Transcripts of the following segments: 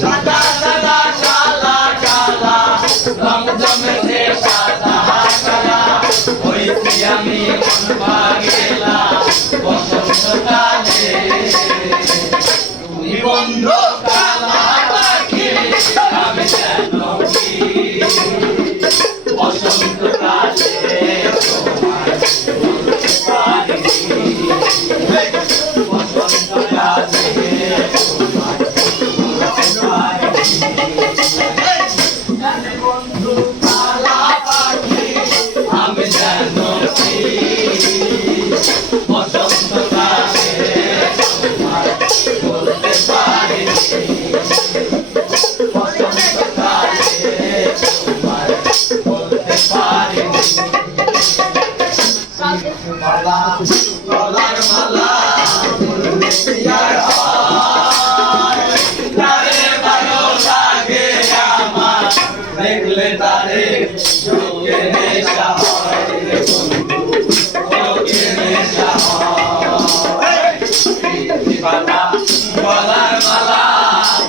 সাদা সাদা কালা কালা রং জমেছে সাদা কালা হইছি আমি মন পাগেলা বসন্তকালে তুমি বন্ধু কালা পাখি আমি যেন কি বসন্তকালে তোমায় বলতে পারিনি বসন্তকালে তোমায় বলতে পারিনি বন্ধু কালা পাখি আমি যেন কি বসন্তকালে তোমায় বলতে পারিনি বসন্তকালে তোমায় বলতে পারিনি মালা গলার মালা আর তারে ভালো লাগে আমার দেখলে তারে চোখে নেশা হয় রে বন্ধু চোখে নেশা হয় মালা গলার মালা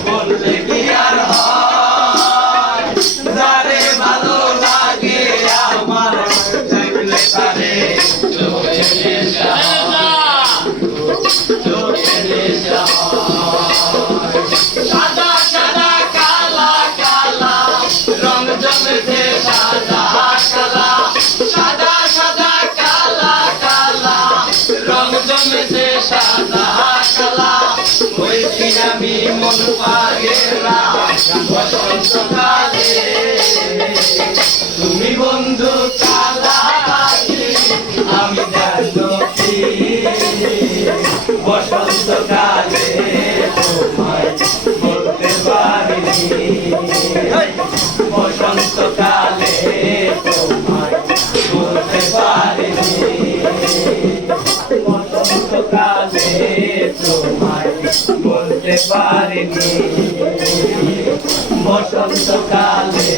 বললে কি আর হয় তারে ভালো লাগে আমার দেখলে তারে চোখে নেশা চোখে নেশা সাদা সাদা কালা কালা রং জমেছে সাদা কালা সাদা সাদা কালা কালা রং জমেছে সাদা কালা হইছি আমি মন পাগেলা বসন্তকালে তুমি বন্ধু কালা পাখি আমি যেন কি বসন্তকালে তোমায় বলতে পারিনি বসন্তকালে তোমায় বলতে পারিনি বসন্তকালে তোমায় বলতে পারিনি বসন্তকালে